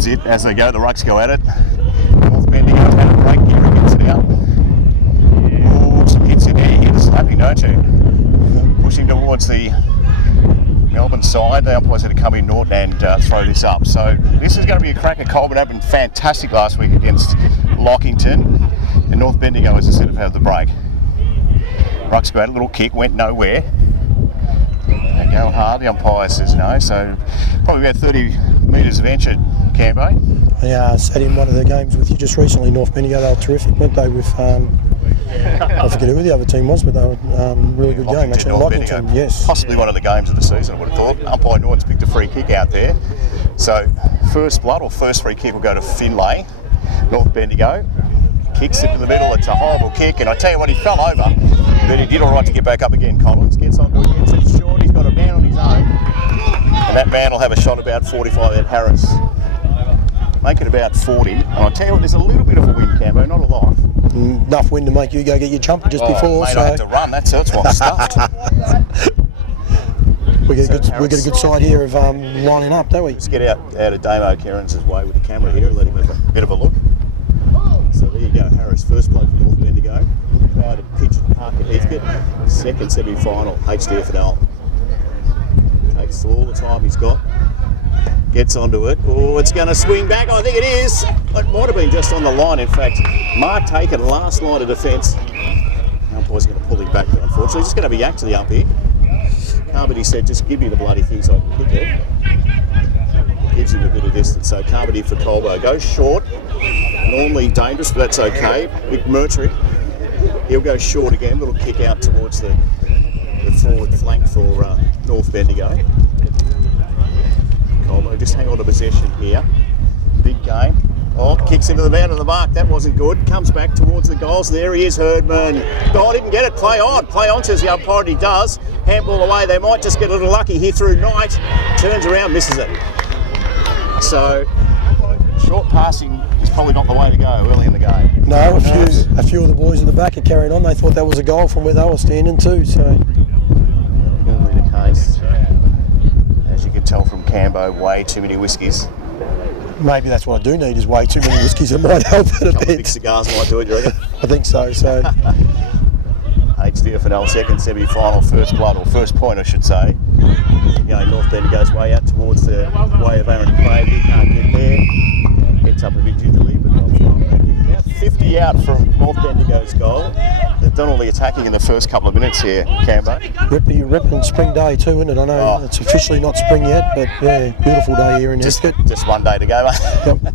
loves it as they go. The rucks go at it. North Bendigo had a break here. He gets it out. Oh, some hits in there. You hear the slapping, don't you? Pushing towards the Melbourne side. The umpires had to come in Norton and throw this up. So this is going to be a cracker. Colbo happened fantastic last week against Lockington. And North Bendigo, as I said, have had the break. Rucks go at a little kick, went nowhere. They go hard, the umpire says no, so probably about 30 metres of entry, Cambo. Yeah, I sat in one of the games with you just recently, North Bendigo. They were terrific, weren't they? With I forget who the other team was, but they were really good game actually. Lockington, yes. Possibly one of the games of the season, I would have thought. Umpire Norton's picked a free kick out there. So first blood or first free kick will go to Finlay. North Bendigo kicks it to the middle. It's a horrible kick, and I tell you what, he fell over, but he did all right to get back up again. Collins gets onto it, gets it short. He's got a man on his own, and that man will have a shot about 45 at Harris. Make it about 40. And I tell you what, there's a little bit of a wind, Cambo, not a lot. Enough wind to make you go get your jumper just before. Mate, so I had to run. That's why I'm stuffed. we get a good side here of lining up, don't we? Let's get out of Damo Kerins' way with the camera here and let him have a bit of a look. So there you go, Harris, first bloke for North Bendigo. Crowd at Pigeon Park at Heathcote. Second semi-final, HDFNL. Takes all the time he's got. Gets onto it. Oh, it's going to swing back. I think it is. It might have been just on the line. In fact, Mark taken last line of defence. The umpire's going to pull him back, but unfortunately. Just going to be yacked to the ump here. Carmody said, just give me the bloody thing so I can kick it. Gives him a bit of distance. So Carmody for Colbo. Goes short. Normally dangerous, but that's okay. McMurtry, he'll go short again. Little kick out towards the forward flank for North Bendigo. Colbo just hang on to possession here. Big game. Oh, kicks into the man of the mark. That wasn't good. Comes back towards the goals. There he is, Herdman. Oh, didn't get it. Play on, says the umpire. He does. Handball away. They might just get a little lucky here through Knight. Turns around, misses it. So, short passing is probably not the way to go early in the game. No, a few of the boys in the back are carrying on. They thought that was a goal from where they were standing too. So, normally the case. As you can tell from Cambo, way too many whiskies. Maybe that's what I do need, is way too many whiskies. It might help it a bit. Big cigars might do it, you reckon? I think so. So, HDFNL second semi-final, first blood, or first point I should say. Going North Bendigo's way out towards the way of Aaron Craig. He can't get there. Gets up a bit gingerly, but about 50 out from North Bendigo's goal. They've done all the attacking in the first couple of minutes here, Cambo. Ripping spring day too, isn't it? I know it's officially not spring yet, but yeah, beautiful day here in Heathcote. Just one day to go, mate. Yep.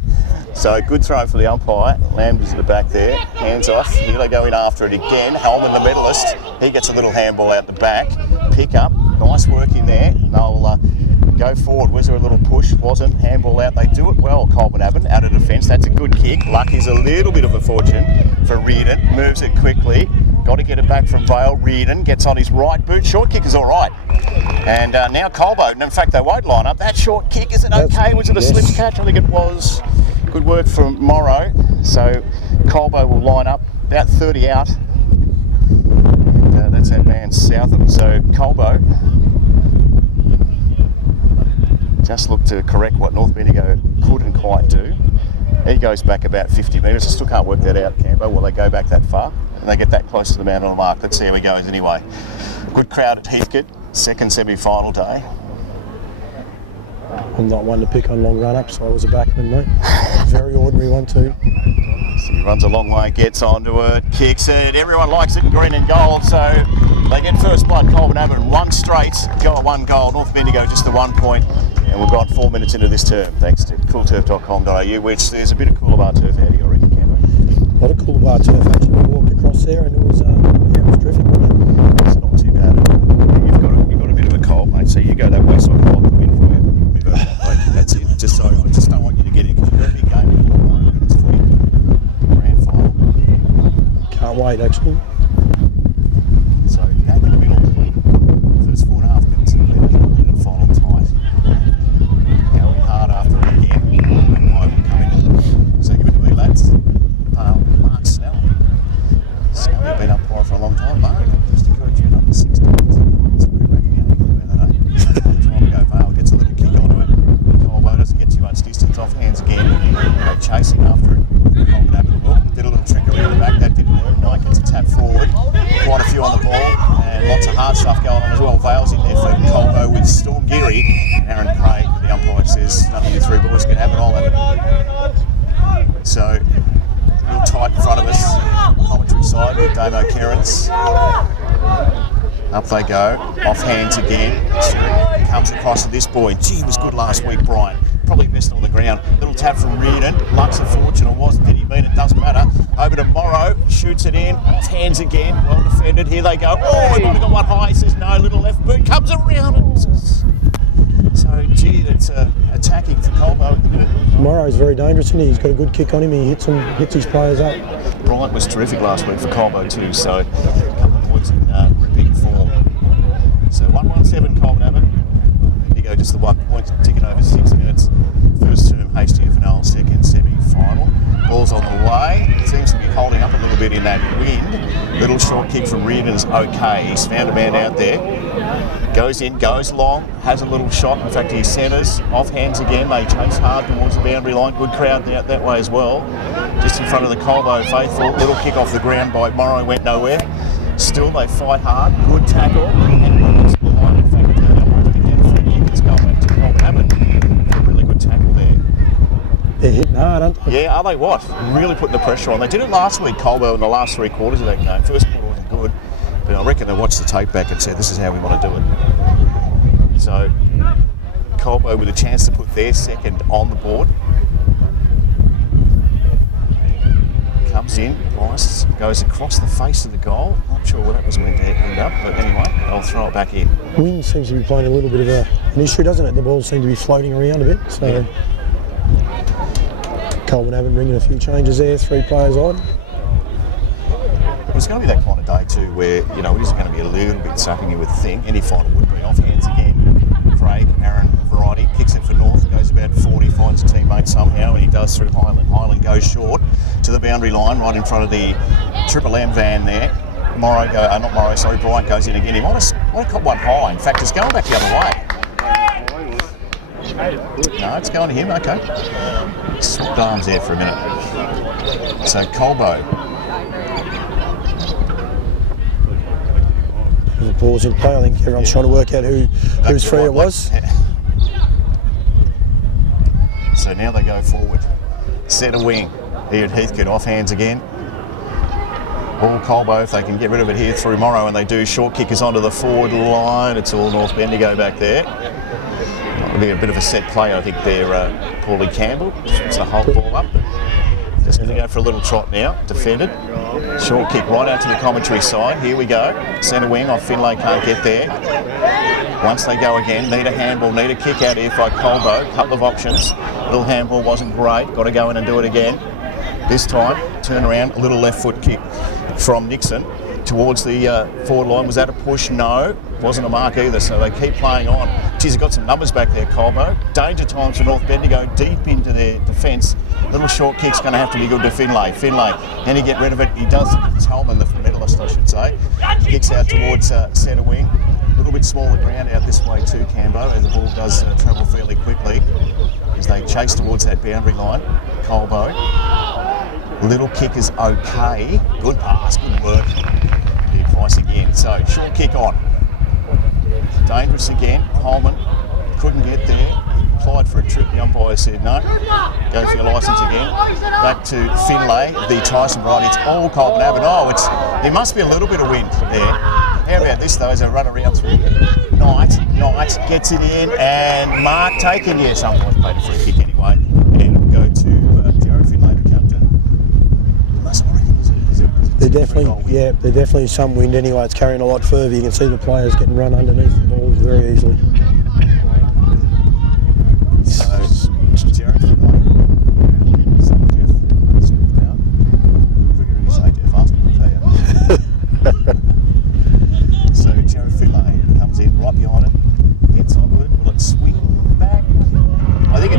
So good throw for the umpire. Lamb's in the back there. Hands off. Here they go in after it again. Hellman, the medalist. He gets a little handball out the back. Pick up. Nice work in there. They'll go forward. Was there a little push? Wasn't. Handball out. They do it well, Colman Abbott, out of defence. That's a good kick. Luck is a little bit of a fortune for Reardon. Moves it quickly. Got to get it back from Vale. Reardon gets on his right boot. Short kick is all right. And now Colbo. And in fact, they won't line up. That short kick, is it okay? Was it a slip catch? I think it was. Good work from Morrow. So Colbo will line up about 30 out. And, that's that man south of him. So Colbo just looked to correct what North Bendigo couldn't quite do. He goes back about 50 metres. I still can't work that out, Cambo. Will they go back that far? And they get that close to the man on the mark. Let's see how he goes anyway. Good crowd at Heathcote. Second semi-final day. I'm not one to pick on long run-ups, so I was a backman, mate. Very ordinary one too. So he runs a long way, gets onto it, kicks it. Everyone likes it in green and gold, so they get first blood. Colman Abbott one straight, go at one goal. North Bendigo just the 1 point, and we've gone 4 minutes into this term, thanks to coolturf.com.au, which there's a bit of Coolabah turf out here, I reckon, Cambo. A lot of Coolabah turf actually. We walked across there, and it was terrific, wasn't it? It's not too bad. You've got a bit of a cold, mate. So you go that way, so I can lock them in for you. That's it. I just don't want you to get in because you've got a big game before it's footy. Grand final. Can't wait, actually. So back in the middle. First 4.5 minutes of the final tight. Going hard after it again. Why will come in. So give it to me, lads. Mark Snell. Snell, you've been umpire for a long time, Mark. Just encourage you number 16. It's back again. Time to go. Vale gets a little kick onto it. Colbo doesn't get too much distance off him. hands again. They're chasing after it. Did a little trickery in the back, that didn't work. Knight gets a tap forward. Quite a few on the ball, and lots of hard stuff going on as well. Vale's in there for Colbo with Storm Geary. Aaron Craig, the umpire, says none of you three boys can have it, I'll have it. So, real tight in front of us. Commentary side with Damo Kerrins. Up they go, off hands again. Comes across to this boy. Gee, he was good last week, Brian. Probably missed on the ground. Little tap from Reardon. Luck's a fortune, or wasn't, did he mean it? Doesn't matter. Over to Morrow, shoots it in. Off hands again, well defended. Here they go. Oh, they might have got one high. He says no. Little left boot comes around. So, gee, it's attacking for Colbo at the minute. Morrow's very dangerous, isn't he? He's got a good kick on him. He hits his players up. Bryant was terrific last week for Colbo too, so a couple of points in repeat form. So 117 Colbo Abbott. Bendigo just the 1 point, ticking over 6 minutes. First term HDFNL, second semi-final. Ball's on the way. Seems to be holding up a little bit in that wind. Little short kick from Reardon is okay. He's found a man out there. Goes in, goes long, has a little shot. In fact, he centres, off hands again. They chase hard towards the boundary line. Good crowd out that way as well. Just in front of the Colbo faithful. Little kick off the ground by Morrow, went nowhere. Still, they fight hard. Good tackle. And the line. In fact, I want to get down 3 kickers going back to Colbo Abbott. Really good tackle there. They're hitting hard, aren't they? Yeah, are they what? Really putting the pressure on. They did it last week, Colbo, in the last 3 quarters of that game. First quarter wasn't good. But I reckon they watched the tape back and said, this is how we want to do it. So, Colbo with a chance to put their second on the board. Comes in, Bryce goes across the face of the goal. Not sure where that was meant to end up, but anyway, they'll throw it back in. Wind seems to be playing a little bit of an issue, doesn't it? The balls seem to be floating around a bit. So, yeah. Colbo Abbott bringing a few changes there, 3 players on. It's going to be that kind of day too where, you know, it is going to be a little bit sucking, you would think. Any final would be. Off hands again. Craig, Aaron, variety, kicks it for North, goes about 40, finds a teammate somehow, and he does through Highland. Highland goes short to the boundary line, right in front of the Triple M van there. Bryant goes in again. He might have caught one high. In fact, it's going back the other way. No, it's going to him, okay. Swapped arms there for a minute. So Colbo. The ball's in play. I think everyone's trying to work out whose free it was. So now they go forward. Set a wing. Here at Heathcote, off hands again. Ball Colbo, if they can get rid of it here through Morrow, and they do. Short kickers onto the forward line. It's all North Bendigo back there. That'll be a bit of a set play, I think, there, Paulie Campbell. It's the whole ball up. Just going to go for a little trot now. Defended. Short kick right out to the commentary side. Here we go. Centre wing off Finlay, can't get there. Once they go again, need a handball, need a kick out here by Colbo. Couple of options. Little handball wasn't great. Got to go in and do it again. This time, turn around, a little left foot kick from Nixon towards the forward line. Was that a push? No. Wasn't a mark either, so they keep playing on. Geez, they've got some numbers back there, Colbo. Danger times for North Bendigo, deep into their defence. Little short kick's going to have to be good to Finlay. Can he get rid of it? He does. It's Holman, the medalist, I should say. Kicks out towards centre wing. A little bit smaller ground out this way too, Cambo, as the ball does travel fairly quickly as they chase towards that boundary line. Colbo. Little kick is okay. Good pass, good work. Here, Price again. So, short kick on. Dangerous again. Holman couldn't get there. Applied for a trip. The umpire said no. Go for your licence again. Back to Finlay, the Tyson variety. It's all Colbo Abbott. Oh, there must be a little bit of wind there. How about this though, as they run around through? Knight gets it in, and Mark taken. Yes, umpire's played a free kick anyway. And it'll go to Jared Finlay, the captain. They're definitely some wind anyway. It's carrying a lot further. You can see the players getting run underneath the balls very easily. So, Jared Finlay. So, Jared Finlay comes in right behind it, gets onto it. Will it swing back? I think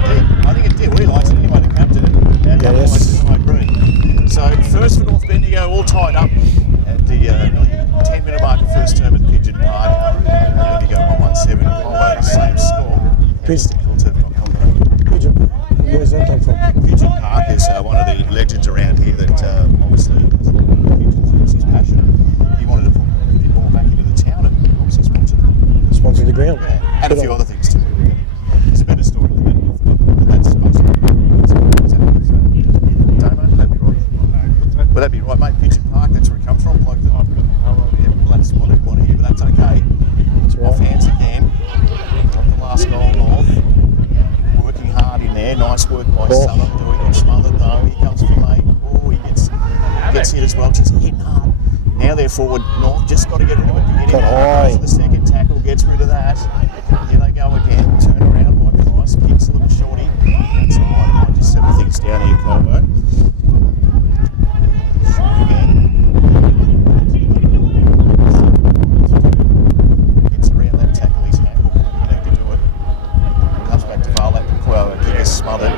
it did. We liked it anyway, the captain. And yes. I agree. So, first for North Bendigo, all tied up at the 10-minute mark of first term at Pigeon Park. Bendigo 117. Colbo from? Pigeon Park is one of the legends around here that obviously pigeons is his passion. He wanted to put a bit more back into the town and obviously Sponsored the ground. Yeah, and a few other things too. There's a better story than that, but that's supposed to be. Would that be right, mate? Pigeon Park, that's where it comes from. Like well, that's what I want to hear, but that's okay. That's right. Off hands again. Got the last goal north. Working hard in there. Nice work by Southern. Doing it smothered though. Here comes Filet. Oh, he gets hit as well. Just hitting hard. Now they're forward north. Just got to get rid of it. Get in there. The second tackle gets rid of that. Here they go again. Turn around. Mike Price kicks a little shorty. That's all right. Just settle things down here, Colbo. Gets around that tackle. He's handled. He need to do it. Comes back to Val. That kick is smothered.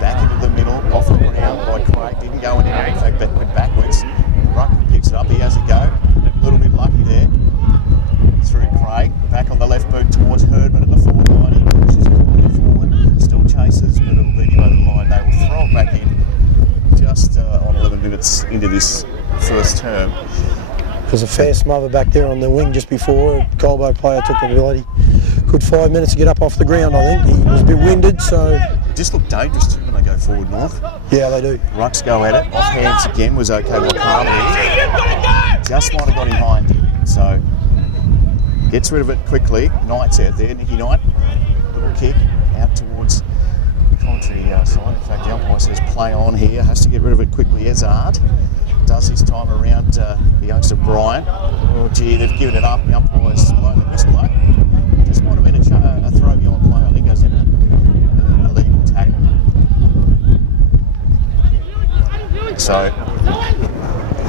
Back into the middle. Off the ground by Craig. Didn't go anywhere. In fact, that went backwards. Ruckman picks it up. He has a go. A little bit lucky there. Through Craig. Back on the left boot towards Herdman at the forward line. He pushes his body forward. Still chases, but it'll beat him over the line. They will throw it back in just on 11 minutes into this first term. There's a fair smother back there on the wing just before. A Colbo player took a really good 5 minutes to get up off the ground, I think. He was a bit winded, so... Just look dangerous too when they go forward north. Yeah, they do. Rucks go at it. Off hands again was okay by Palmer. Just might have got him behind him. So gets rid of it quickly. Knight's out there. Nicky Knight. Little kick out towards the commentary side. In fact, the umpire says play on here. Has to get rid of it quickly. Ezard does his time around the youngster Bryant. Oh gee, they've given it up. The umpire's blown the whistle though. Just might have been a throw beyond play. I think goes in a legal tackle. So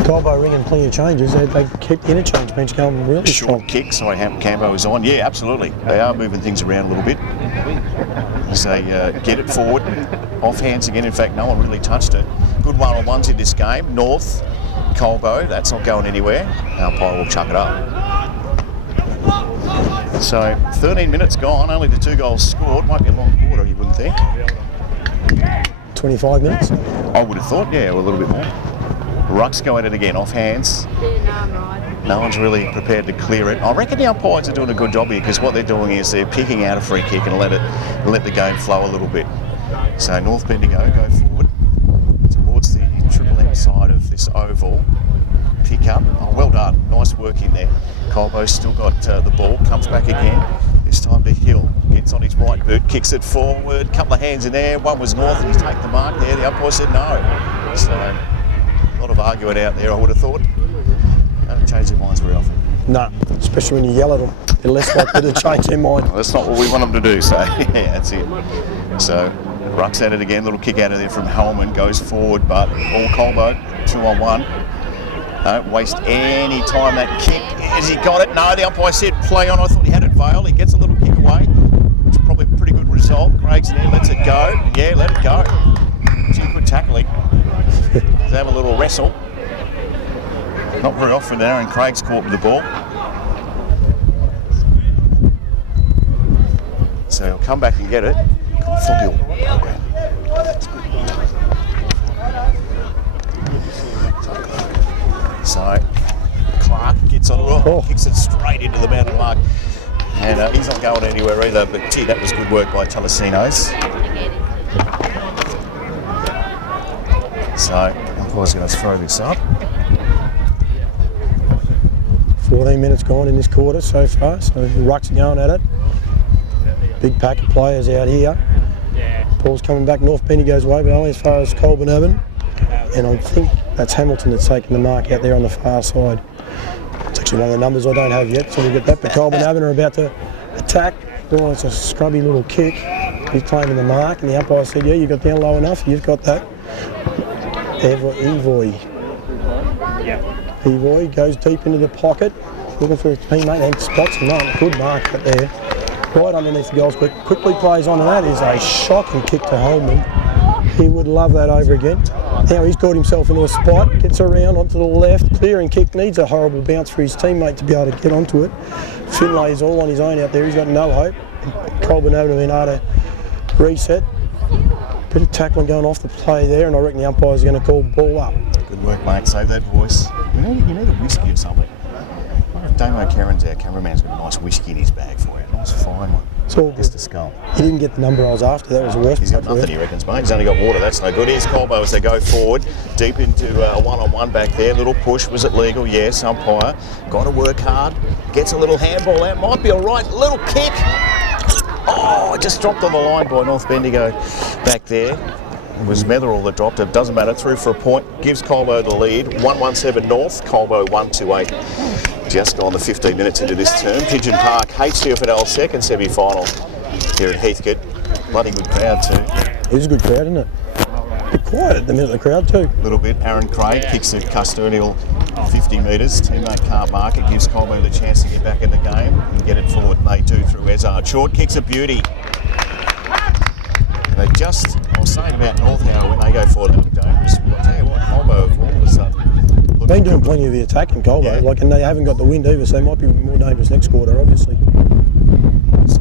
Colbo ringing plenty of changes. They keep the interchange bench going really strong. Short kick, sorry, Cambo is on. Yeah, absolutely. They are moving things around a little bit. As they get it forward. Off hands again. In fact, no one really touched it. Good one-on-ones in this game. North, Colbo, that's not going anywhere. Umpire will chuck it up. So 13 minutes gone, only the 2 goals scored. Might be a long quarter, you wouldn't think. 25 minutes? I would have thought, yeah, a little bit more. Ruck's going at it again, off hands. No one's really prepared to clear it. I reckon the umpires are doing a good job here because what they're doing is they're picking out a free kick and let the game flow a little bit. So North Bendigo go forward towards the Triple M side of this oval. Pick up. Oh, well done. Nice work in there. Colbo's still got the ball. Comes back again. This time to Hill. Gets on his right boot. Kicks it forward. Couple of hands in there. One was North and he's taken the mark there. The umpire said no. So a lot of argument out there, I would have thought. They don't change their minds very often. No, especially when you yell at them. They're less likely to change their mind. Well, that's not what we want them to do, so yeah, that's it. So Ruck's at it again. Little kick out of there from Hellman. Goes forward, but all Colbo. 2-on-1. Don't waste any time. That kick, has he got it? No, the umpire said play on. I thought he had it Vale. He gets a little kick away. It's probably a pretty good result. Craig's in there, lets it go. Yeah, let it go. Gee, good tackling. They have a little wrestle. Not very often there, and Craig's caught with the ball. So he'll come back and get it. So Clark gets on it, kicks it straight into the mountain mark. And he's not going anywhere either, but gee, that was good work by Telesinos. So umpire's going to throw this up. 14 minutes gone in this quarter so far, so Ruck's going at it. Big pack of players out here. Ball's coming back North Bendigo's way, but only as far as Colbo Urban. And I think that's Hamilton that's taking the mark out there on the far side. It's actually one of the numbers I don't have yet, so we'll get that. But Colbo Urban are about to attack. Oh, it's a scrubby little kick. He's claiming the mark, and the umpire said, yeah, you got down low enough, you've got that. Evoy goes deep into the pocket, looking for his teammate and spots him up. Good mark right there. Right underneath the goals, but quickly plays on, and that is a shocking kick to Holman. He would love that over again. Now he's got himself into a spot, gets around onto the left, clearing kick, needs a horrible bounce for his teammate to be able to get onto it. Finlay is all on his own out there, he's got no hope. Colbo Urban have been able to reset. Bit of tackling going off the play there, and I reckon the umpires are going to call ball up. Good work, mate. Save that voice. You need a whiskey or something. I wonder if Damo Kerins, our cameraman's got a nice whiskey in his bag for you. Nice fine one. It's all Just good. a skull. He didn't get the number I was after. That was the worst He's got part for nothing, him. he reckons, mate. He's only got water. That's no good. Here's Colbo as they go forward. Deep into a one-on-one back there. Little push. Was it legal? Yes, umpire. Got to work hard. Gets a little handball out. Might be all right. Little kick. Oh, just dropped on the line by North Bendigo back there. It was Metherall that dropped it. Doesn't matter. Through for a point. Gives Colbo the lead. 117 North. Colbo 128. Just gone the 15 minutes into this term. Pigeon Park, HDFNL second semi-final here at Heathcote. Bloody good crowd too. It is a good crowd, isn't it? A bit quiet at the minute, the crowd too. A little bit. Aaron Craig kicks it custodial 50 metres. Teammate can't mark it. Gives Colbo the chance to get back in the game and get it forward. And they do through Ezard. Short kick's a beauty. And they just, I was saying about North how when they go forward they look dangerous. I'll tell you what, Colbo all of a sudden. Been doing plenty of the attacking, Colbo, Yeah. and they haven't got the wind either, so they might be more dangerous next quarter, obviously. So